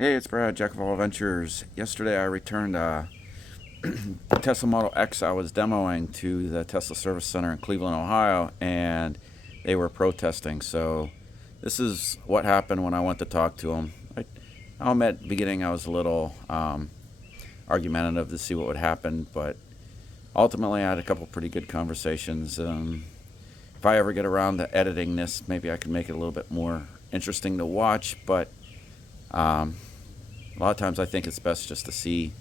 Hey, it's Brad, Jack of All Adventures. Yesterday I returned a Tesla Model X I was demoing to the Tesla Service Center in Cleveland, Ohio, and they were protesting. So this is what happened when I went to talk to them. I'll admit, at the beginning I was a little argumentative to see what would happen, but ultimately I had a couple pretty good conversations. If I ever get around to editing this, maybe I can make it a little bit more interesting to watch, but a lot of times I think it's best just to see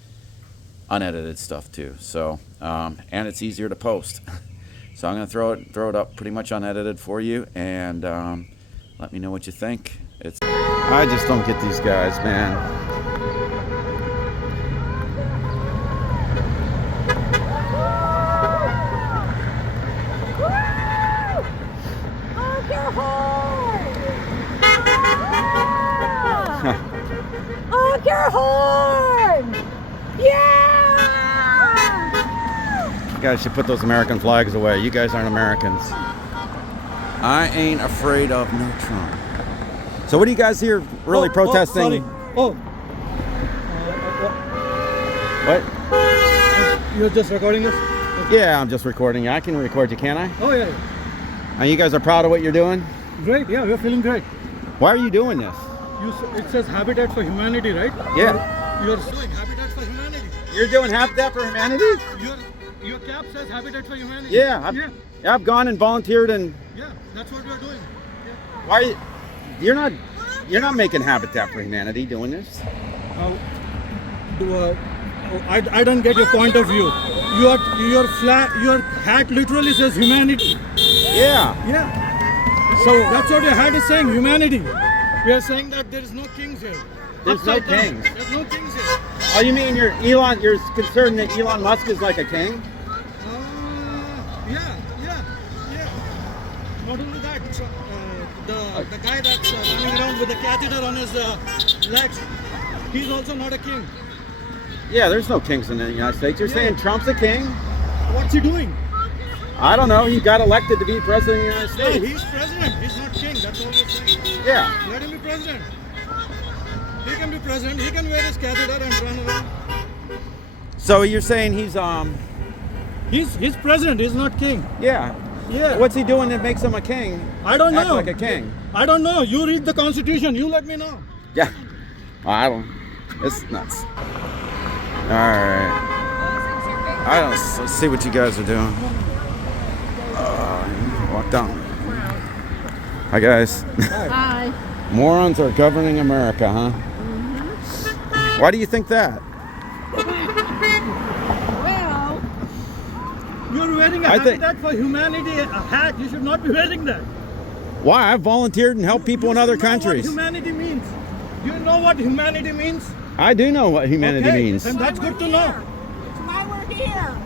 unedited stuff too. So, and it's easier to post. So I'm going to throw it up pretty much unedited for you, and let me know what you think. I just don't get these guys, man. Honk your horn! Yeah! You guys should put those American flags away. You guys aren't Americans. I ain't afraid of no Trump. So what are you guys here really protesting? What? You're just recording this? Yeah, I'm just recording you. I can record you, can't I? Oh, yeah. And you guys are proud of what you're doing? Great, yeah, we're feeling great. Why are you doing this? It says Habitat for Humanity, right? Yeah. You're doing Habitat for Humanity. You're doing Habitat for Humanity? Your cap says Habitat for Humanity. Yeah, I've gone and volunteered, and yeah, that's what we're doing. Yeah. why? You're not making Habitat for Humanity doing this. I don't get your point of view. Your hat literally says humanity. Yeah. Yeah. So that's what your hat is saying, humanity. We are saying that there is no kings here. There's no Upside down. kings. There's no kings here. Oh, you mean you're concerned that Elon Musk is like a king? Yeah. Not only that, the guy that's running around with the catheter on his legs, he's also not a king. Yeah, there's no kings in the United States. You're saying Trump's a king? What's he doing? I don't know. He got elected to be president of the United Yeah, States. he's president. He's not king. That's all we're saying. Yeah. Let him be president. He can be president. He can wear his catheter and run around. So you're saying he's He's president. He's not king. Yeah. Yeah. What's he doing that makes him a king? I don't Act know. like a king. I don't know. You read the Constitution. You let me know. Yeah. I don't. It's nuts. All right. Let's see what you guys are doing. Walk down. Hi guys. Hi. Morons are governing America, huh? Mm-hmm. Why do you think that? Well, You're wearing a Habitat for Humanity a hat. You should not be wearing that. Why? I've volunteered and helped people in other countries. What humanity means. You know what humanity means? I do know what humanity means. And that's good to know. that's why we're here.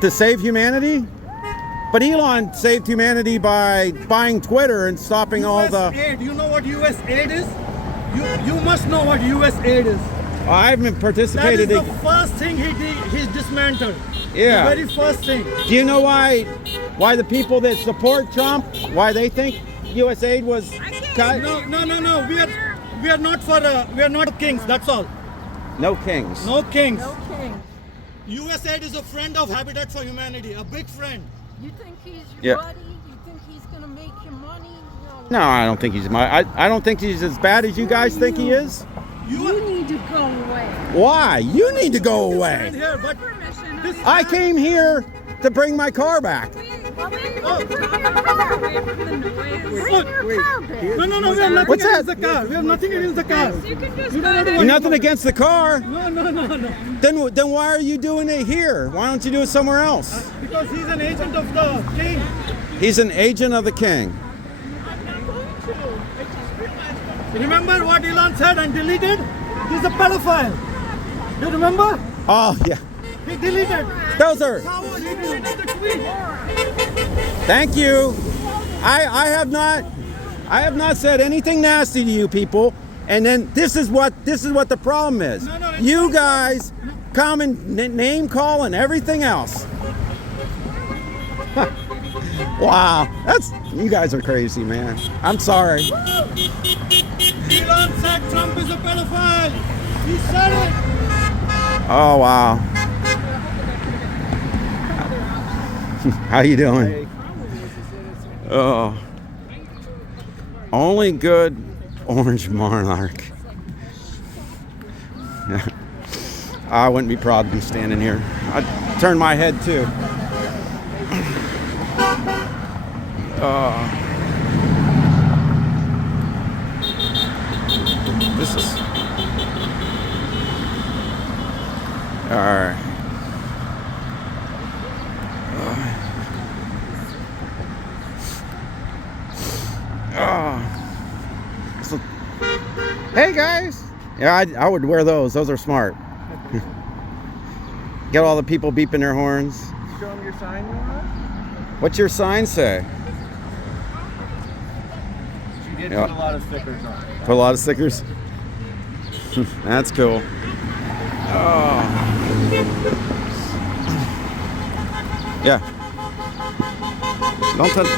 To save humanity? But Elon saved humanity by buying Twitter and stopping all the... aid. You know what US aid is? You must know what US aid is. I haven't participated That is the first thing he dismantled. Yeah. The very first thing. Do you know why the people that support Trump, why they think US aid was cut? No. We are not for. We are not kings. That's all. No kings. No kings. No king. US aid is a friend of Habitat for Humanity, a big friend. You think he's Yeah. your buddy? You think he's gonna make you money? No, I don't think he's I don't think he's as bad as you guys think he is. You need to go away. Why? You need to go away. Stand here, but this. I came here to bring my car back. Well, then you can bring your car away from the noise. Bring your car back. No. We have nothing What's against that? the car. We have nothing against the car. You can just You don't have to go worry Nothing about it. against the car. No. Then why are you doing it here? Why don't you do it somewhere else? Because he's an agent of the king. He's an agent of the king. I'm not going to. I just realized Remember what Elon said and deleted? He's a pedophile. You remember? Oh yeah. He deleted. Those are. Howard, he deleted the tweet. Thank you. I have not said anything nasty to you people. And then this is what the problem is. No, You guys come and name call and everything else. Wow, you guys are crazy, man. I'm sorry. Elon said Trump is a pedophile. He said it. Oh wow. How you doing? Oh, only good orange monarch. I wouldn't be proud to be standing here. I'd turn my head too. This is all right. So, hey guys. Yeah, I would wear those. Those are smart. Get all the people beeping their horns. Show him your sign, you want? What's your sign say? She did Yeah. put a lot of stickers on. Put a lot of stickers. That's cool. Oh. Yeah.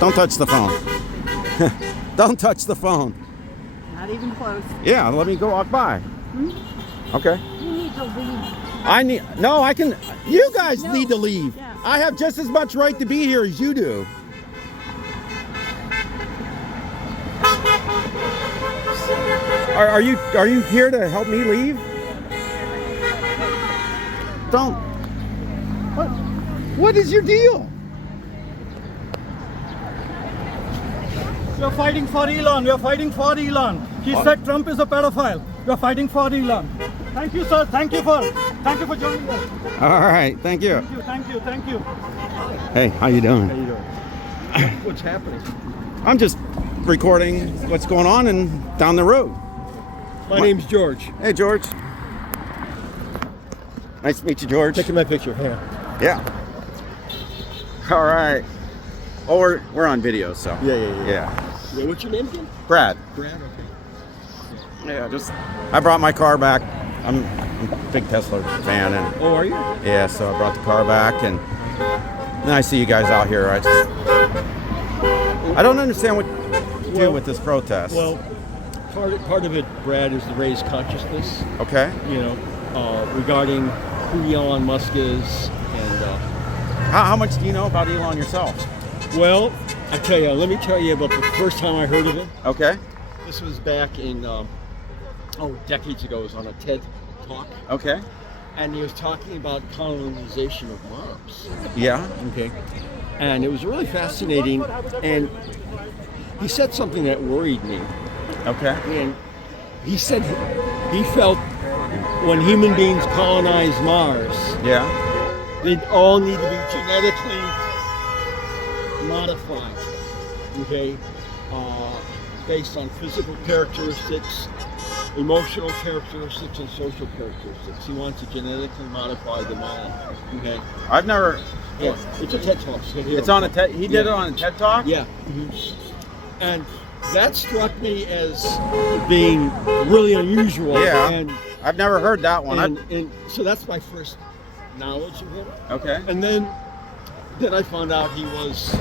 Don't touch the phone. Don't touch the phone. Not even close. Yeah, let me go walk by. Okay. You need to leave. I can. You guys No. need to leave. Yeah. I have just as much right to be here as you do. Are you here to help me leave? Don't. What is your deal? We're fighting for Elon. We're fighting for Elon. He said Trump is a pedophile. We're fighting for Elon. Thank you, sir. Thank you for joining us. All right, thank you. Thank you. Hey, how you doing? What's happening? I'm just recording what's going on and down the road. My name's George. Hey, George. Nice to meet you, George. Taking my picture. Here. Yeah. All right. Oh, we're on video, so. Yeah. Yeah. What's your name again? Brad. Brad. Okay. Yeah, I brought my car back. I'm a big Tesla fan, and Oh, are you? yeah, so I brought the car back, and then I see you guys out here. I don't understand what you do with this protest. Well, part of it, Brad, is to raise consciousness, Okay. regarding who Elon Musk is, and How much do you know about Elon yourself? well, I tell you, let me tell you about the first time I heard of him. Okay. This was back in decades ago. It was on a TED Talk, Okay. and he was talking about colonization of Mars. Yeah. Okay, and it was really fascinating, and he said something that worried me. Okay. And he said he felt when human beings colonize Mars, Yeah. they all need to be genetically modified, okay, based on physical characteristics, emotional characteristics, and social characteristics. He wants to genetically modify them all, okay? I've never. Yeah, it's a TED Talk. So here. It's on a TED. He did it on a TED Talk. Yeah. And that struck me as being really unusual. Yeah. And I've never heard that one. and so that's my first knowledge of him. Okay. And then I found out he was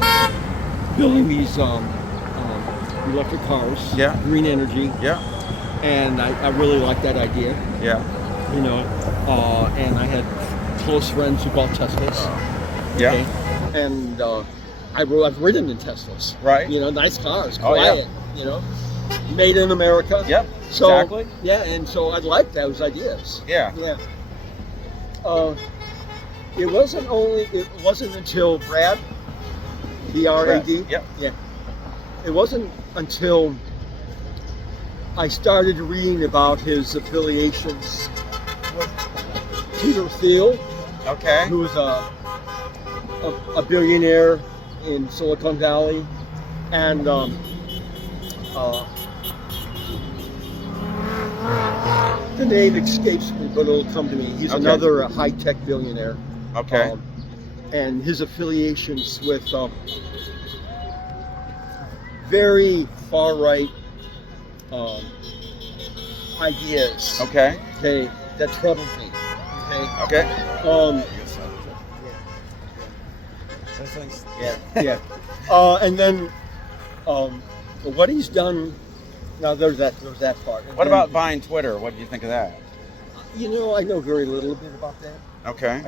building these electric cars. Yeah. Green energy. Yeah. And I really liked that idea. Yeah. And I had close friends who bought Teslas. Yeah. Okay? And I've ridden in Teslas. Right. Nice cars, Oh, yeah. quiet, made in America. Yep. So, Exactly. Yeah, and so I liked those ideas. Yeah. Yeah. It wasn't until Brad, B-R-A-D. Yep. Yeah. It wasn't until I started reading about his affiliations with Peter Thiel, Okay. who was a billionaire in Silicon Valley, and the name escapes me, but it'll come to me. He's Okay. another high-tech billionaire. Okay. And his affiliations with very far-right ideas. Okay. Okay, that troubled me. Okay. Okay. Yeah. And then what he's done. Now there's that part. And What then, about buying Twitter? What do you think of that? You know, I know very little bit about that. Okay.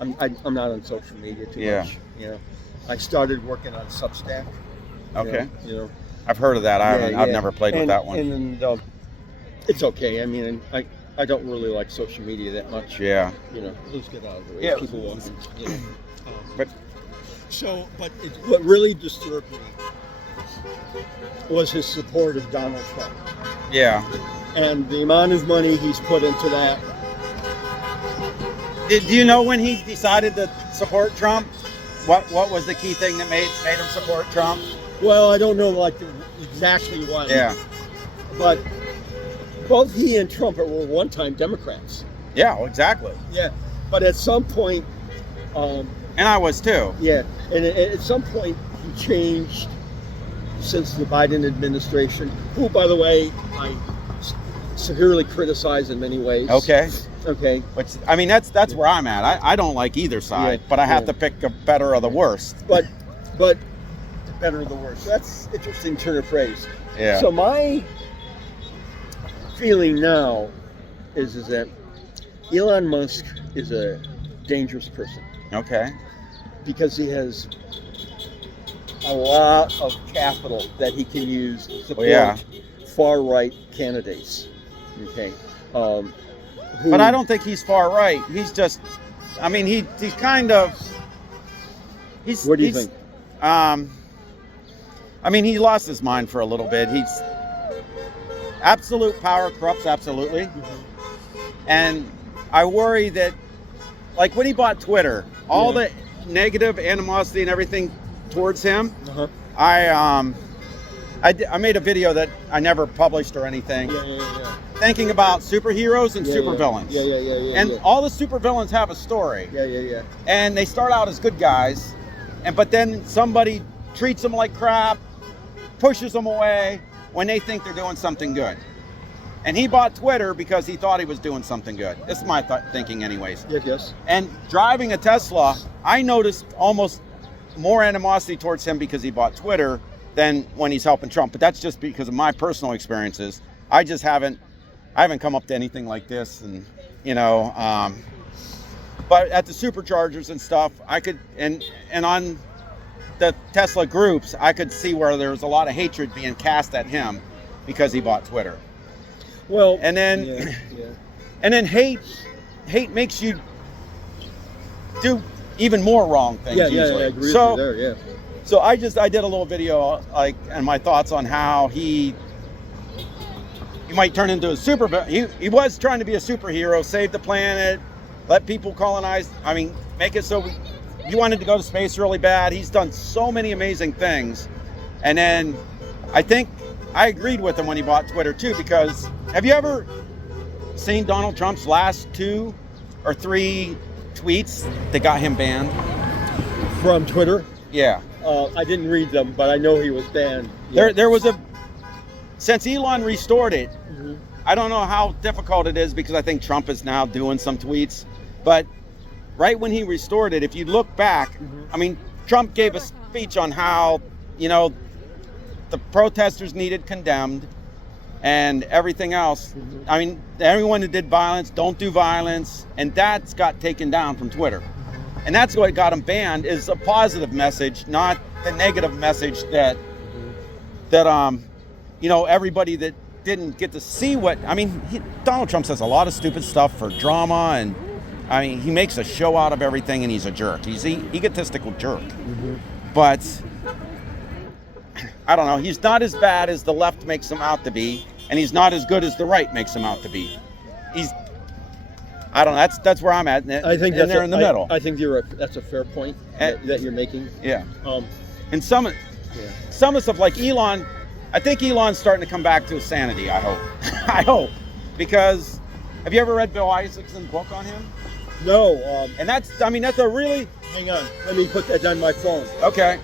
I'm not on social media too Yeah. much. You know, I started working on Substack. Okay. You know, I've heard of that. I've yeah. never played with that one. And it's okay. I mean, I don't really like social media that much. Yeah. You know, let's get out of the way. Yeah. People want, you know. But What really disturbed me was his support of Donald Trump yeah. and the amount of money he's put into that. Do you know when he decided to support Trump? What was the key thing that made him support Trump? Well, I don't know exactly why. Yeah. But both he and Trump were one time Democrats. Yeah. Well, exactly. Yeah. But at some point, And I was too. yeah, and at some point he changed since the Biden administration, who, by the way, I severely criticize in many ways. Okay. Okay. Which I mean, that's where I'm at. I don't like either side, Yeah, but I have yeah. to pick a better or the worst. But better or the worse. That's interesting turn of phrase. Yeah. So my feeling now is that Elon Musk is a dangerous person Okay. because he has a lot of capital that he can use to support yeah. far right candidates. Okay. Who, But I don't think he's far right. He's just, I mean, he's kind of. What do you he's- think? I mean, he lost his mind for a little bit. He's absolute power corrupts absolutely, and I worry that, like when he bought Twitter, all Yeah. the negative animosity and everything towards him. Uh-huh. I made a video that I never published or anything, Yeah. thinking about superheroes and Yeah, supervillains. Yeah. And all the supervillains have a story, Yeah. and they start out as good guys, but then somebody treats them like crap, pushes them away when they think they're doing something good. And he bought Twitter because he thought he was doing something good. This is my thinking, anyways. Yes. And driving a Tesla, I noticed almost more animosity towards him because he bought Twitter than when he's helping Trump. But that's just because of my personal experiences. I haven't come up to anything like this, and but at the superchargers and stuff, I could and on the Tesla groups, I could see where there was a lot of hatred being cast at him because he bought Twitter. Well, And then yeah. and then hate makes you do even more wrong things Yeah, usually. I agree So with you there, yeah. so I did a little video and my thoughts on how he might turn into a super. He was trying to be a superhero, save the planet, let people colonize. I mean, make it so he wanted to go to space really bad. He's done so many amazing things, and then I think I agreed with him when he bought Twitter too. Because have you ever seen Donald Trump's last 2 or 3 tweets that got him banned? From Twitter? Yeah. I didn't read them, but I know he was banned. Yeah. There was since Elon restored it, Mhm. I don't know how difficult it is because I think Trump is now doing some tweets, but right when he restored it, if you look back, I mean, Trump gave a speech on how, the protesters needed condemned and everything else. I mean, everyone who did violence, don't do violence, and that's got taken down from Twitter. And that's what got him banned, is a positive message, not the negative message that everybody that didn't get to see what, I mean, Donald Trump says a lot of stupid stuff for drama, and I mean, he makes a show out of everything, and he's a jerk. He's an egotistical jerk. But I don't know, he's not as bad as the left makes him out to be, and he's not as good as the right makes him out to be. I don't know, that's where I'm at. I think and they're in the middle. I think that's a fair point that you're making. Yeah. Um, And some of the stuff like Elon, I think Elon's starting to come back to his sanity, I hope. I hope. Because have you ever read Bill Isaacson's book on him? no, And that's a really, hang on. Let me put that on my phone. okay.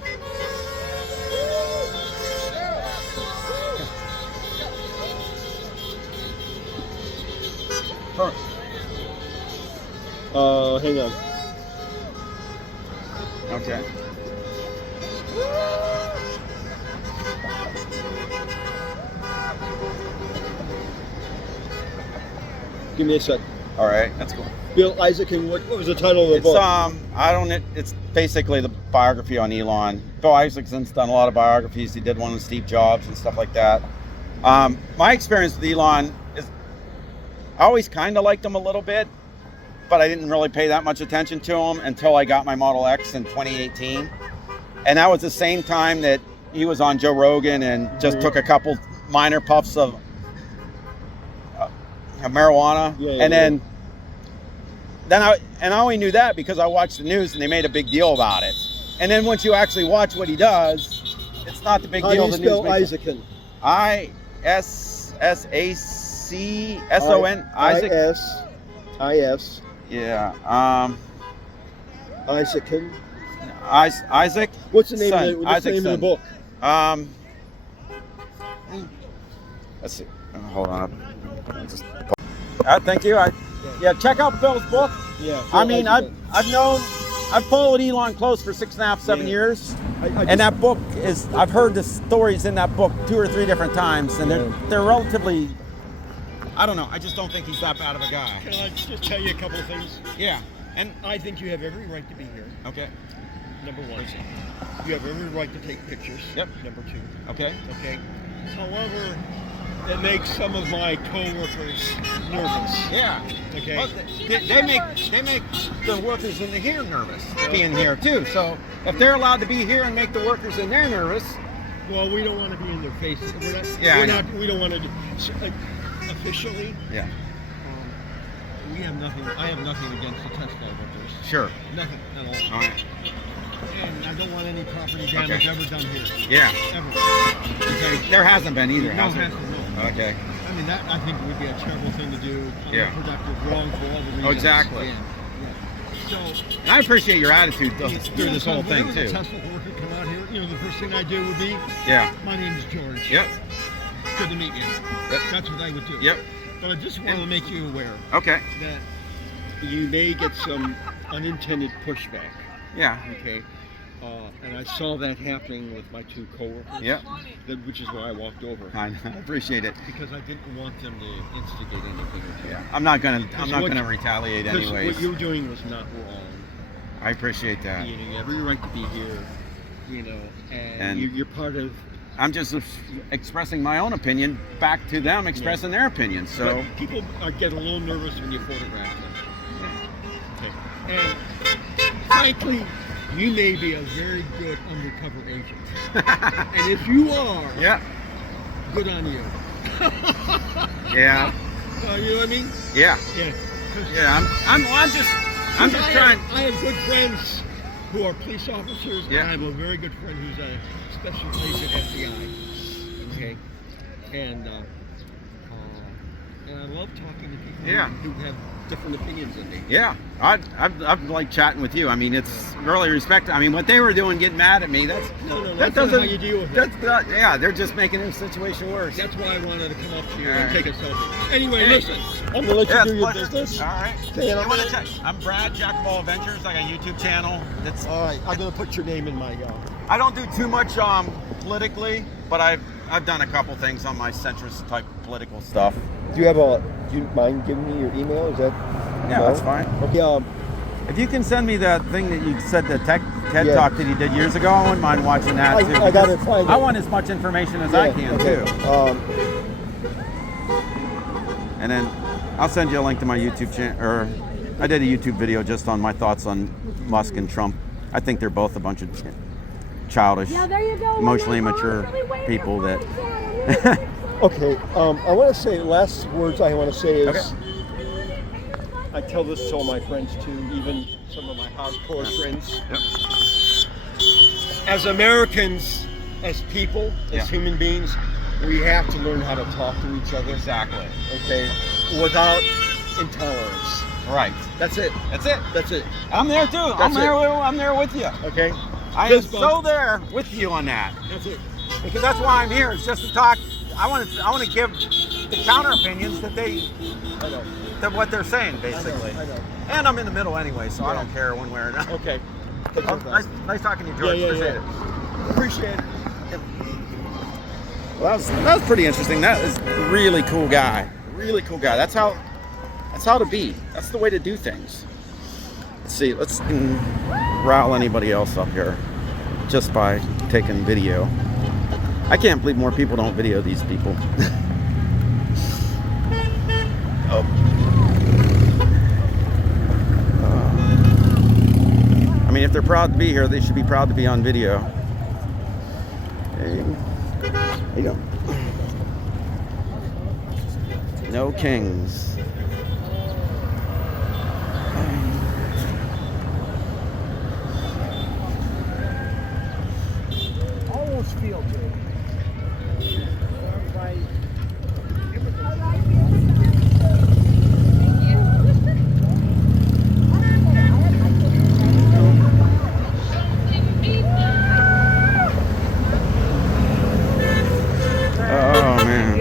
Hang on. Okay. Give me a sec. All right, that's cool. Bill Isaacson, what was the title of the It's book? it's basically the biography on Elon. Bill Isaacson's done a lot of biographies. He did one with Steve Jobs and stuff like that. My experience with Elon is I always kind of liked him a little bit, but I didn't really pay that much attention to him until I got my Model X in 2018. And that was the same time that he was on Joe Rogan and just took a couple minor puffs of marijuana. And then I only knew that because I watched the news and they made a big deal about it. And then once you actually watch what he does, it's not the big How deal. do you The news spell makes it. Isaacson? ISSACSON. Isaac. I-S. Yeah. Isaacson. Isaac. What's the name, Son. of, the, what's the name of the Isaacson. book? Let's see. Hold on. Thank you. Check out Bill's book. Yeah. I mean, I've followed Elon close for 6.5, 7 years, and that book is. I've heard the stories in that book 2 or 3 different times, and they're relatively. I don't know. I just don't think he's that bad of a guy. Can I just tell you a couple of things? Yeah. And I think you have every right to be here. okay. Number one. You have every right to take pictures. Yep. Number two. Okay. Okay. However, it makes some of my coworkers nervous. Yeah. Okay. Well, they make the workers in here nervous being here too. So if they're allowed to be here and make the workers in there nervous, Well, we don't want to be in their faces. We're not. Yeah, We're I know. not. We don't want to. Officially, yeah, we have nothing. I have nothing against the Tesla workers. sure. Nothing at all. All right. And I don't want any property damage ever done here. Yeah. Ever. Okay. There hasn't been either, No has there? hassle, no. Okay. I mean, that I think would be a terrible thing to do. Yeah. Unproductive, wrong for all the reasons. Exactly. Yeah. So And I appreciate your attitude through this whole thing whenever too. the Tesla worker come out here, the first thing I do would be, Yeah. my name's George. Yep. Good to meet you. Yep. That's what I would do. Yep. But I just want to make you aware Okay. that you may get some unintended pushback. Yeah. Okay. And I saw that happening with my 2 coworkers. Yep. Which is why I walked over. I appreciate it. Because I didn't want them to instigate anything. Yeah. I'm not gonna what- retaliate Because anyways. what you were doing was not wrong. I appreciate that. You have every right to be here. And you're part of. I'm just expressing my own opinion back to them, expressing their opinion. So But people get a little nervous when you photograph them. Okay. And frankly, you may be a very good undercover agent. And if you are, yeah, good on you. yeah, You know what I mean? yeah, Yeah. yeah. I'm just trying. I have good friends who are police officers. Yeah. And I have a very good friend who's a special agent FBI. Okay. And I love talking to people Yeah. who have different opinions than me. Yeah, I've like chatting with you. I mean, it's really respect. I mean, what they were doing, getting mad at me. That That's not how you deal with it. That's not. Yeah, they're just making the situation worse. That's why I wanted to come up to you All and right. take a selfie. Anyway, Hey. listen. I'm gonna let Yeah, you do it's your pleasure. business. All right. Okay, and I'm wanna gonna- check? I'm Brad, Jack of All Adventures. I got a YouTube channel. That's. All right, I'm gonna put your name in my. I don't do too much politically, but I've done a couple things on my centrist type political stuff. Do you mind giving me your email? Is that? Yeah, no? that's fine. Okay. If you can send me that thing that you said the TED Yeah. Talk that you did years ago, I wouldn't mind watching that too. I gotta because find I it. want as much information as I can too. And then I'll send you a link to my YouTube channel, or I did a YouTube video just on my thoughts on Musk and Trump. I think they're both a bunch of childish, Yeah, there you go. emotionally Wonderful. immature Really waving people your that. flag there. Okay. I want to say last words I want to say is. Okay. I tell this to all my friends too, even some of my hardcore friends. As Americans, as people, as human beings, we have to learn how to talk to each other. Exactly. Okay, without intolerance. Right. That's it. That's it. That's it. I'm there too. I'm there with you. Okay. I am Fist bump. so there with you on that. That's it. Because that's why I'm here. It's just to talk. I want to give the counter opinions that I know. that what they're saying basically. I know. And I'm in the middle anyway, so I don't care one way or another. Okay. Nice talking to you, George. Yeah, Appreciate it. Appreciate it. Well, that was pretty interesting. That is a really cool guy. Really cool guy. That's how That's how to be. That's the way to do things. Let's see. Let's rile anybody else up here just by taking video. I can't believe more people don't video these people. Oh. I mean, if they're proud to be here, they should be proud to be on video. Hey. How you doing? No kings. Almost feel good. Oh man.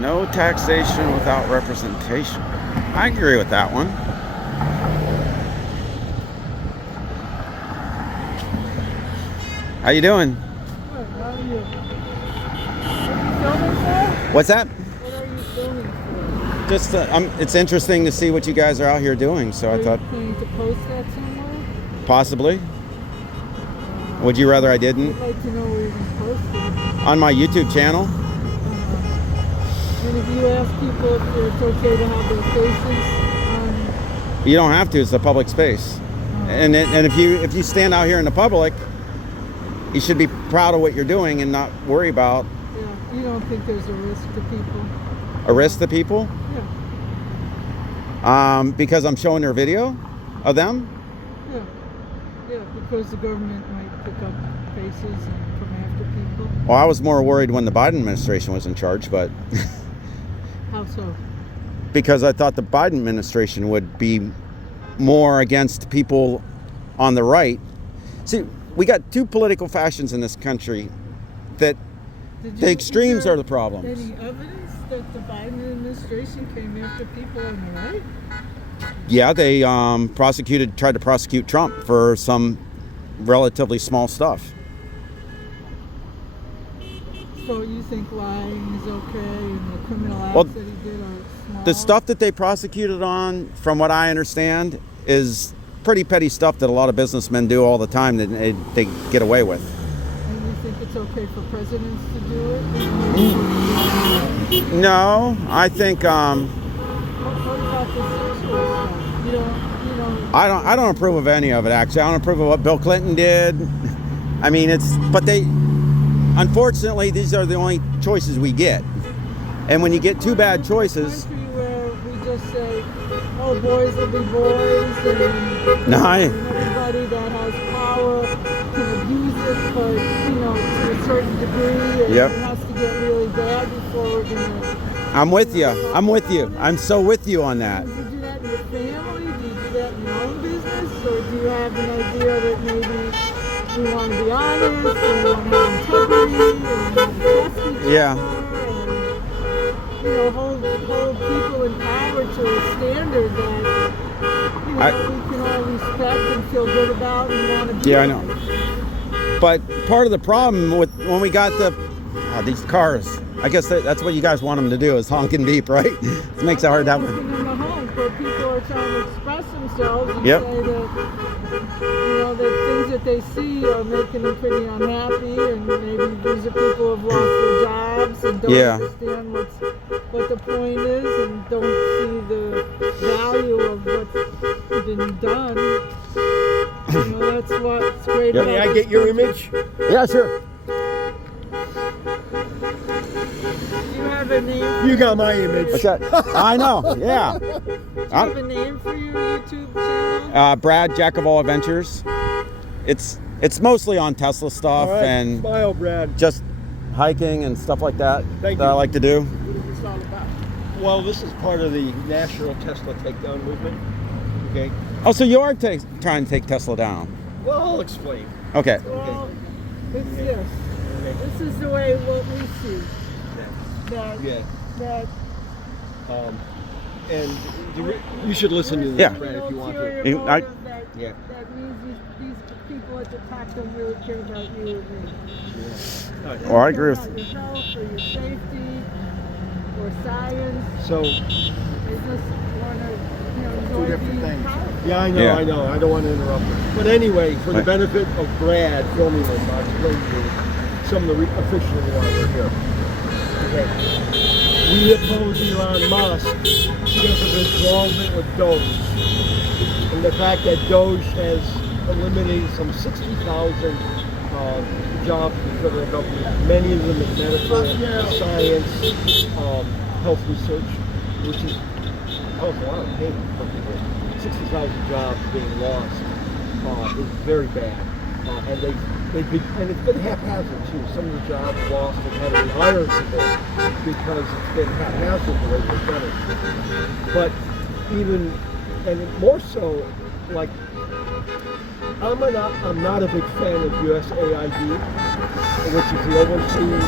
No taxation without representation. I agree with that one. How you doing? Good, how are you? What are you filming for? What's that? What are you filming for? Just, it's interesting to see what you guys are out here doing. So I Are thought you planning to post that somewhere? possibly. Would you rather I I'd didn't? like to know where you're going to post it. On my YouTube channel. And if you ask people if it's okay to have their faces, You don't have to. It's a public space. And if you stand out here in the public, you should be proud of what you're doing and not worry about yeah, you don't think there's a risk to people? a risk to people. Yeah, Because I'm showing their video of them. yeah, because the government might pick up faces and come after people. Well, I was more worried when the Biden administration was in charge, but How so? because I thought the Biden administration would be more against people on the right. See, we got two political factions in this country that the extremes are the problems. Any evidence that the Biden administration came after people on the right? Yeah, they tried to prosecute Trump for some relatively small stuff. So you think lying is okay and the criminal acts Well, that he did are small? The stuff that they prosecuted on, from what I understand, is pretty petty stuff that a lot of businessmen do all the time that they get away with. And you think it's okay for presidents to do it? No, I think What about the sexual stuff? You know. I don't approve of any of it. Actually, I don't approve of what Bill Clinton did. I mean, unfortunately, these are the only choices we get. And when you get two bad choices, Country where we just say, "Oh, boys will be boys," and No, everybody that has power can abuse it, but to a certain degree, and Yep. it has to get really bad before we're gonna. I'm with you. I'm so with you on that. Do you do that in your family? Do you do that in your own business, or do you have an idea that maybe we want to be honest, and we want to have integrity, and we want to trust each other, Yeah. and hold people in power to a standard that we can all respect and feel good about and want to be. Yeah, I know. But part of the problem with when we got these cars, I guess that's what you guys want them to do, is honk and beep, right? It makes it hard to have. In the home where people are trying to express themselves and Yep. say that things that they see are making them pretty unhappy, and maybe these are people who have lost their jobs and don't Yeah. understand what the point is and don't see the value of what's been done. That's what's great Yep. about May I this get your country. image? Yeah, sure. Do you have a name? You got my image. What's that? I know. Yeah. Do you have a name for your YouTube channel? Brad, Jack of All Adventures. It's mostly on Tesla stuff All right, and smile, Brad. just hiking and stuff like that Thank that you. I like to do. What is this all about? Well, this is part of the National Tesla Takedown movement. Okay. Oh, so you are trying to take Tesla down? Well, I'll explain. Okay. Well, it's this. Okay. This is the way what we see. That Yeah. that And you should listen to this, Yeah. Brad, if you want ulterior to. You- I- motive that, Yeah. that means these people at the top don't really care about you or me. Yeah. All right. Well, I agree with About your health or your safety or science. So, They just want to, enjoy different being things. powerful. yeah, I know, Yeah. I know. I don't want to interrupt you. But anyway, for the Right. benefit of Brad filming this, I'll explain to you some of the officially why we're here. Okay. We oppose Elon Musk because of his involvement with Doge. And the fact that Doge has eliminated some 60,000 jobs in the federal government, many of them in medical, science, health research, which is a lot of pain for people. 60,000 jobs being lost is very bad. And it's been haphazard too. Some of the jobs lost have had to rehire people because it's been haphazard the way they've done it. But even, and more so, like, I'm not a big fan of USAID, which is the overseas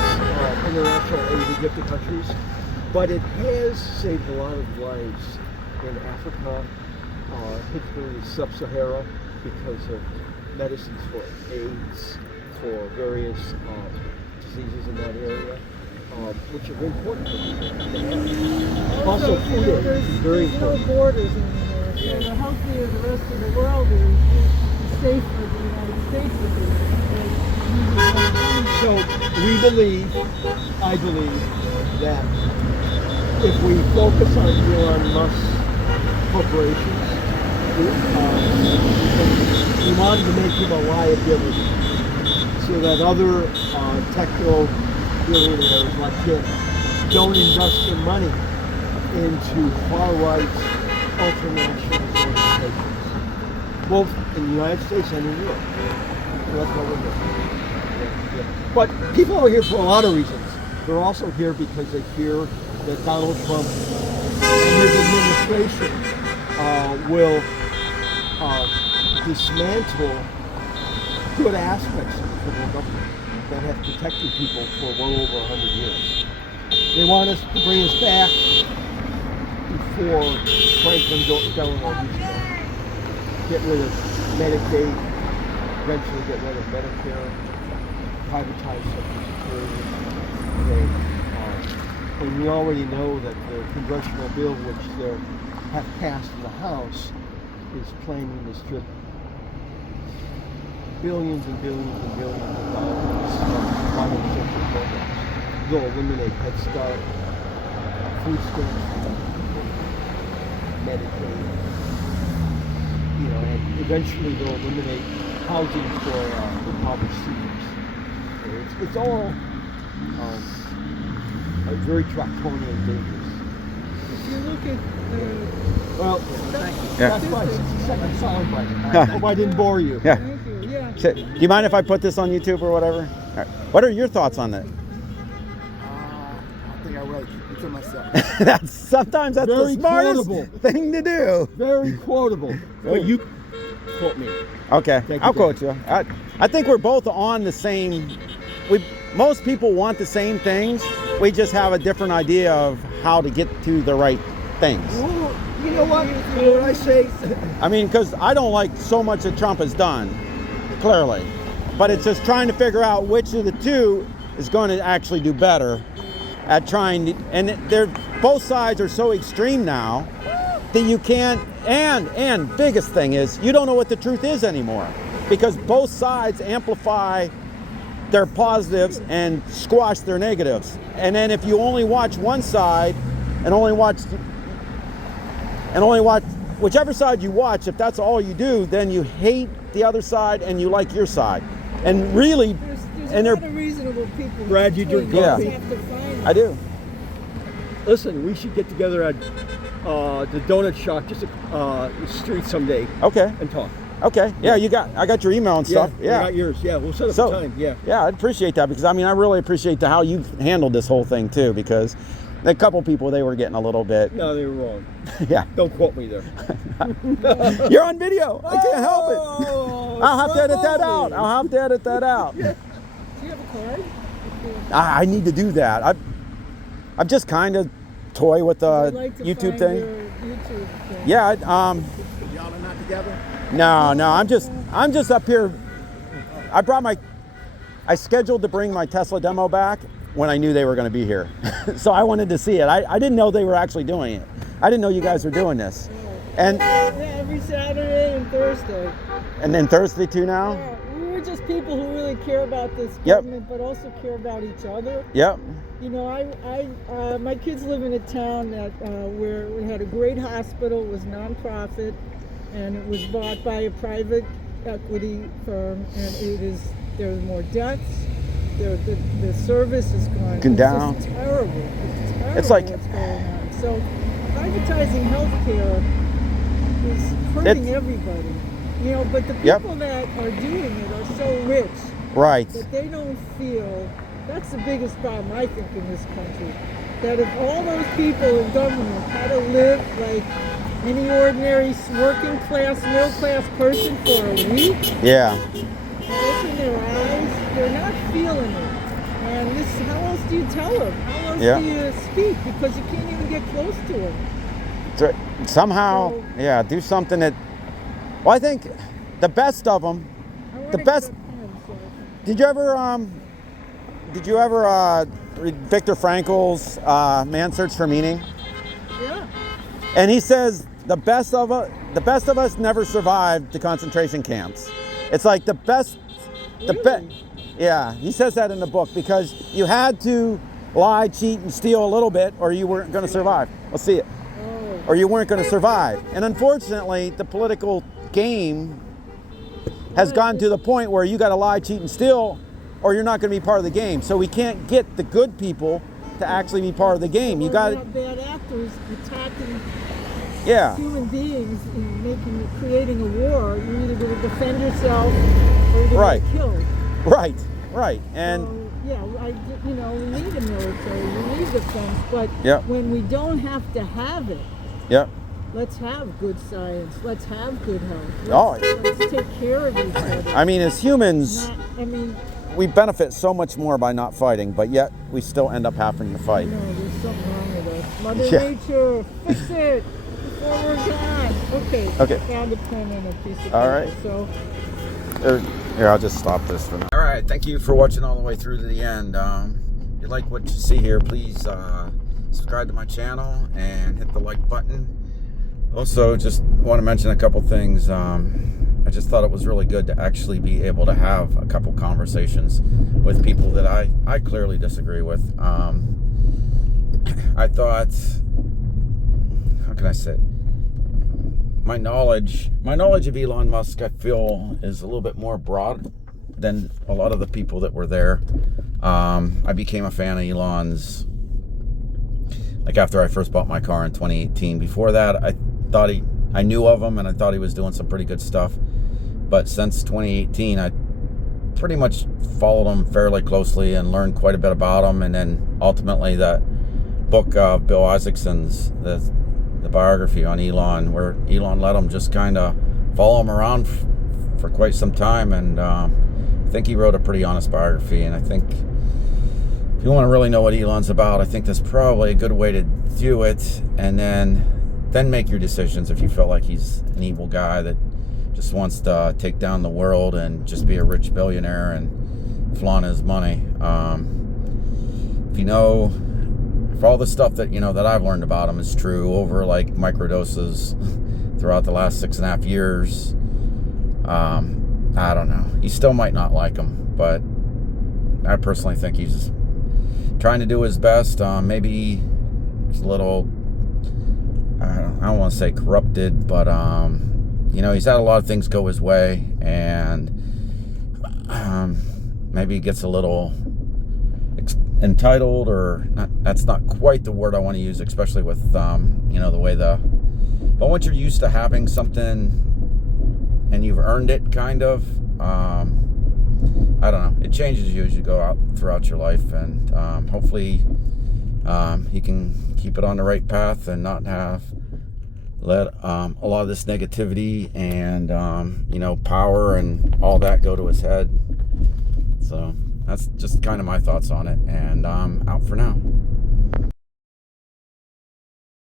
international aid we give to countries, but it has saved a lot of lives in Africa, particularly Sub-Sahara, because of medicines for AIDS, for various diseases in that area, which are important for people. Also, food aid is very there's no important. borders anymore. So the healthier the rest of the world is, the safer the United States will be. So I believe that if we focus on Elon Musk's corporations, we wanted to make him a liability so that other techno billionaires like him don't invest their money into far-right ultranational organizations, both in the United States and in Europe. So that's what we're doing. Yeah. But people are here for a lot of reasons. They're also here because they fear that Donald Trump and his administration will dismantle good aspects of the federal government that have protected people for well over 100 years. They want us to bring us back before Franklin Delano Roosevelt. Get rid of Medicaid, eventually get rid of Medicare, privatize Social Security. And we already know that the congressional bill which they have passed in the House is planning to strip billions and billions and billions of dollars from modern social programs. They'll eliminate Head Start, food stamps, Medicaid, and eventually they'll eliminate housing for impoverished seniors. It's all very draconian and dangerous. If you look at Well, Yeah. that's my 60-second soundbite. Hope I didn't bore you. Yeah. thank you, yeah. So, do you mind if I put this on YouTube or whatever? All right. What are your thoughts on that? I think I wrote it to myself. Sometimes that's Very the smartest quotable. thing to do. Very quotable. But you quote me. Okay, Thank you, I'll quote you. I think we're both on the same. Most people want the same things. We just have a different idea of how to get to the right things. Well, you know what? You know what I say? I mean, because I don't like so much that Trump has done, clearly, but it's just trying to figure out which of the two is going to actually do better at trying to, and they're both sides are so extreme now that you can't, and biggest thing is you don't know what the truth is anymore, because both sides amplify their positives and squash their negatives. And then if you only watch one side and only watch whichever side you watch, if that's all you do, then you hate the other side and you like your side. And really, There's and a they're, lot of reasonable people. Brad, you drink between us. coffee? We have to find I do. Listen, we should get together at the donut shop, just the street someday, Okay. and talk. Okay. Yeah, I got your email and stuff. I Yeah. got yours. Yeah, we'll set up So, a time. Yeah. Yeah, I appreciate that, because I mean, I really appreciate how you handled this whole thing too, because a couple people, they were getting a little bit, No, they were wrong. yeah. Don't quote me there. You're on video. I can't help it. Oh, I'll have to edit that out. I'll have to edit that out. Do you have a card? I need to do that. I've just kind of toy with the I'd like to YouTube find thing. your YouTube thing. Yeah. Y'all are not together? No. I'm just up here. I scheduled to bring my Tesla demo back when I knew they were going to be here. So I wanted to see it. I didn't know they were actually doing it. I didn't know you guys were doing this. And Yeah, every Saturday and Thursday. then Thursday too now? Yeah, we were just people who really care about this Yep. government, but also care about each other. Yep. You know, my kids live in a town that where we had a great hospital. It was nonprofit, and it was bought by a private equity firm. And there's more deaths. The service is gone. Gone down. It's just terrible. It's terrible. It's like- what's going on. So privatizing healthcare is hurting everybody. You know, but the Yep. people that are doing it are so rich Right. that they don't feel. That's the biggest problem, I think, in this country. That if all those people in government had to live like any ordinary working class, middle class person for a week, Yeah. open their eyes, they're not feeling it. And how else do you tell them? How else Yeah. do you speak? Because you can't even get close to them. So somehow, So- yeah, do something that. Well, I think the best of them. The best. Did you ever read Viktor Frankl's Man's Search for Meaning? Yeah. And he says the best of us never survived the concentration camps. It's like the best. Really? Yeah, he says that in the book because you had to lie, cheat, and steal a little bit, or you weren't going to survive. Let's see it. Oh. Or you weren't going to survive. And unfortunately, the political game has gotten to the point where you got to lie, cheat, and steal, or you're not going to be part of the game. So we can't get the good people to actually be part of the game. You got to, bad actors attacking yeah, human beings and creating a war. You're either going to defend yourself or you're going Right. to get killed. right. And So, yeah, we need a military, we need defense, but Yep. when we don't have to have it, yep. let's have good science. Let's have good health. Let's take care of each other. I mean, as humans, No, we benefit so much more by not fighting, but yet we still end up having to fight. there's something wrong with us. Mother Yeah. Nature, fix it before we're gone. Okay. Okay. I found a pen and a piece of paper. All right. So. Here, I'll just stop this for now. All right, thank you for watching all the way through to the end. If you like what you see here, please subscribe to my channel and hit the like button. Also, just want to mention a couple things. I just thought it was really good to actually be able to have a couple conversations with people that I clearly disagree with. I thought, how can I say? My knowledge of Elon Musk, I feel, is a little bit more broad than a lot of the people that were there. I became a fan of Elon's, like after I first bought my car in 2018. Before that, I knew of him and I thought he was doing some pretty good stuff. But since 2018, I pretty much followed him fairly closely and learned quite a bit about him. And then ultimately that book of Bill Isaacson's, the biography on Elon, where Elon let him just kind of follow him around for quite some time. And I think he wrote a pretty honest biography. And I think if you want to really know what Elon's about, I think that's probably a good way to do it. And then make your decisions if you feel like he's an evil guy that just wants to take down the world and just be a rich billionaire and flaunt his money. If all the stuff that that I've learned about him is true over like microdoses throughout the last 6.5 years, I don't know. You still might not like him, but I personally think he's trying to do his best. Maybe he's a little, I don't want to say corrupted, but he's had a lot of things go his way, and maybe he gets a little entitled, or not. That's not quite the word I want to use, especially with the way but once you're used to having something and you've earned it, kind of, I don't know, it changes you as you go out throughout your life, and hopefully he can keep it on the right path and not let a lot of this negativity and power and all that go to his head. So that's just kind of my thoughts on it, and I'm out for now.